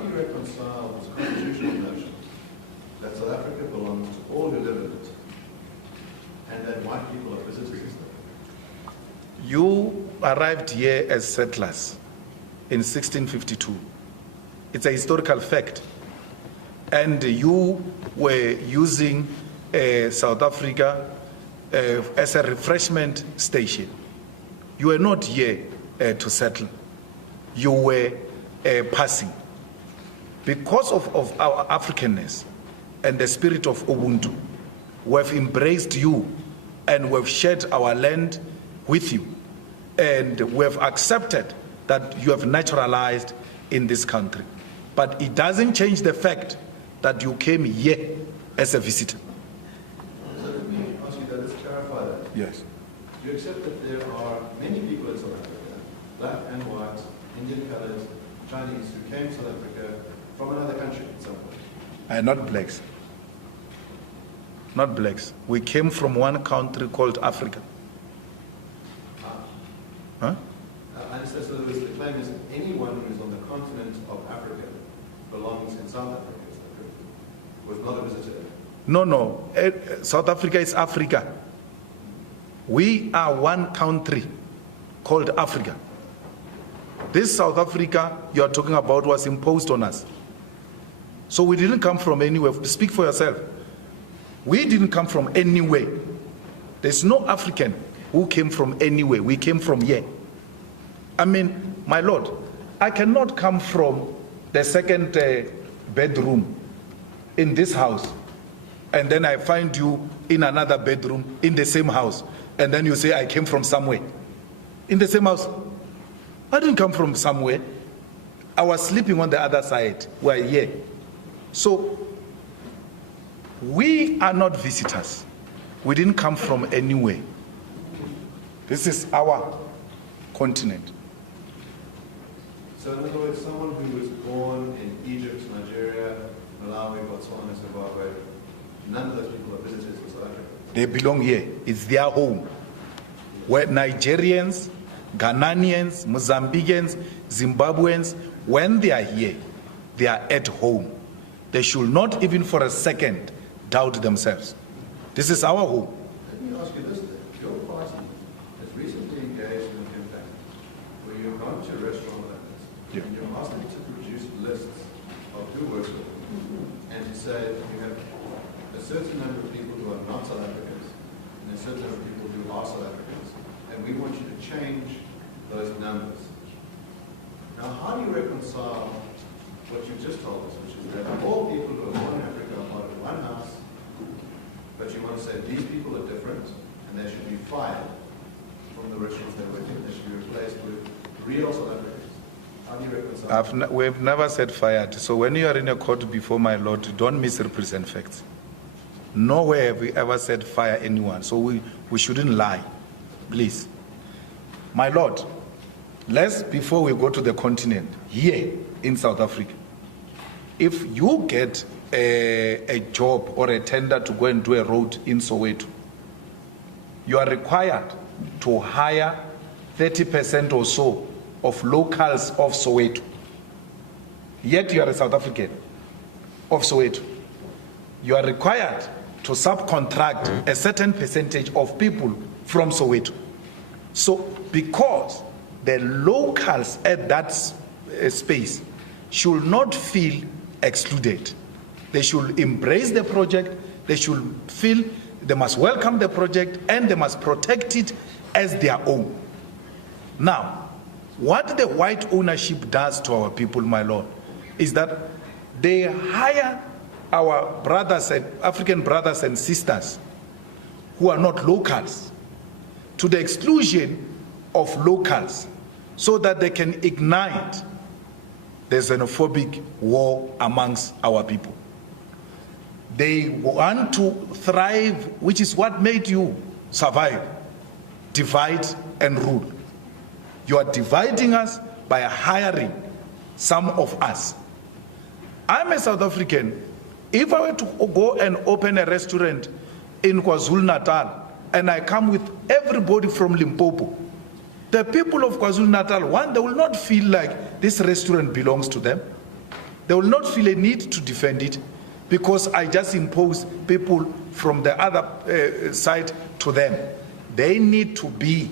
do you reconcile this constitutional notion that South Africa belongs to all who live in it, and that white people are visitors? You arrived here as settlers in 1652. It's a historical fact. And you were using South Africa as a refreshment station. You were not here to settle. You were passing. Because of our Africanness and the spirit of Ubuntu, we have embraced you and we have shared our land with you. And we have accepted that you have naturalized in this country. But it doesn't change the fact that you came here as a visitor. So let me ask you that, let's clarify that. Yes. Do you accept that there are many people in South Africa, black and white, Indian colors, Chinese, who came to South Africa from another country at some point? Not blacks. Not blacks. We came from one country called Africa. Huh? I understand. So the claim is anyone who is on the continent of Africa belongs in South Africa. Was not a visitor. No. South Africa is Africa. We are one country called Africa. This South Africa you are talking about was imposed on us. So we didn't come from anywhere. Speak for yourself. We didn't come from anywhere. There's no African who came from anywhere. We came from here. I mean, my Lord, I cannot come from the second bedroom in this house, and then I find you in another bedroom in the same house, and then you say I came from somewhere. In the same house. I didn't come from somewhere. I was sleeping on the other side. We're here. So, we are not visitors. We didn't come from anywhere. This is our continent. So in other words, someone who was born in Egypt, Nigeria, Malawi, Botswana, Zimbabwe, none of those people are visitors in South Africa. They belong here. It's their home. Where Nigerians, Ghanaians, Mozambicans, Zimbabweans, when they are here, they are at home. They should not even for a second doubt themselves. This is our home. Let me ask you this then. Your party has recently engaged in a campaign where you've gone to restaurant owners and you're asked them to produce lists of who works with them and to say that you have a certain number of people who are not South Africans and a certain number of people who are South Africans, and we want you to change those numbers. Now, how do you reconcile what you've just told us, which is that all people who are born in Africa are part of one house, but you want to say these people are different and they should be fired from the restaurants they're working, they should be replaced with real South Africans? How do you reconcile? We've never said fired. So when you are in a court before my Lord, don't misrepresent facts. Nowhere have we ever said fire anyone. So we shouldn't lie. Please. My Lord, before we go to the continent, here in South Africa, if you get a job or a tender to go and do a road in Soweto, you are required to hire 30% or so of locals of Soweto. Yet you are a South African of Soweto. You are required to subcontract a certain percentage of people from Soweto. So because the locals at that space should not feel excluded, they should embrace the project, they should feel they must welcome the project and they must protect it as their own. Now, what the white ownership does to our people, my Lord, is that they hire our brothers and African brothers and sisters who are not locals to the exclusion of locals so that they can ignite the xenophobic war amongst our people. They want to thrive, which is what made you survive, divide and rule. You are dividing us by hiring some of us. I'm a South African. If I were to go and open a restaurant in KwaZulu-Natal and I come with everybody from Limpopo, the people of KwaZulu-Natal, one, they will not feel like this restaurant belongs to them. They will not feel a need to defend it because I just impose people from the other side to them. They need to be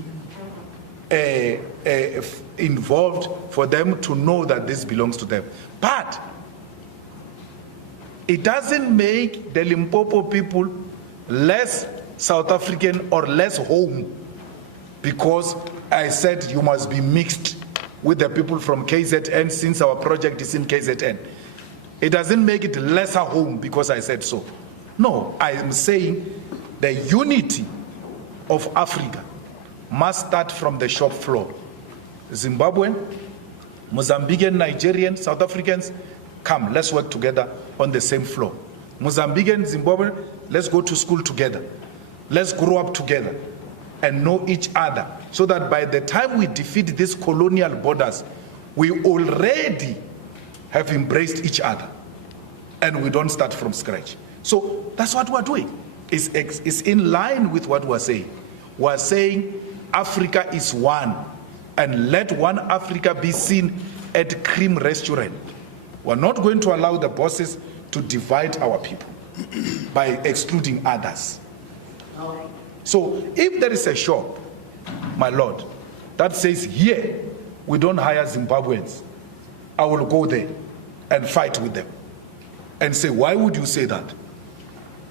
involved for them to know that this belongs to them. But it doesn't make the Limpopo people less South African or less home because I said you must be mixed with the people from KZN since our project is in KZN. It doesn't make it lesser home because I said so. No, I am saying the unity of Africa must start from the shop floor. Zimbabwean, Mozambican, Nigerian, South Africans, come, let's work together on the same floor. Mozambican, Zimbabwean, let's go to school together. Let's grow up together and know each other so that by the time we defeat these colonial borders, we already have embraced each other and we don't start from scratch. So that's what we're doing. It's in line with what we're saying. We're saying Africa is one, and let one Africa be seen at Cream Restaurant. We're not going to allow the bosses to divide our people by excluding others. So if there is a shop, my lord, that says here we don't hire Zimbabweans, I will go there and fight with them and say, why would you say that?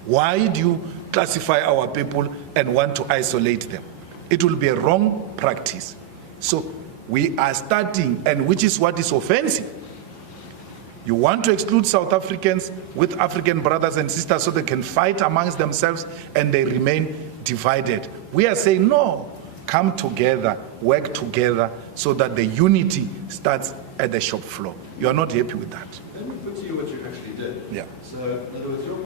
Why do you classify our people and want to isolate them? It will be a wrong practice. So we are starting, and which is what is offensive. You want to exclude South Africans with African brothers and sisters so they can fight amongst themselves and they remain divided. We are saying, no, come together, work together so that the unity starts at the shop floor. You are not happy with that. Let me put to you what you actually did. Yeah. So, in other words, your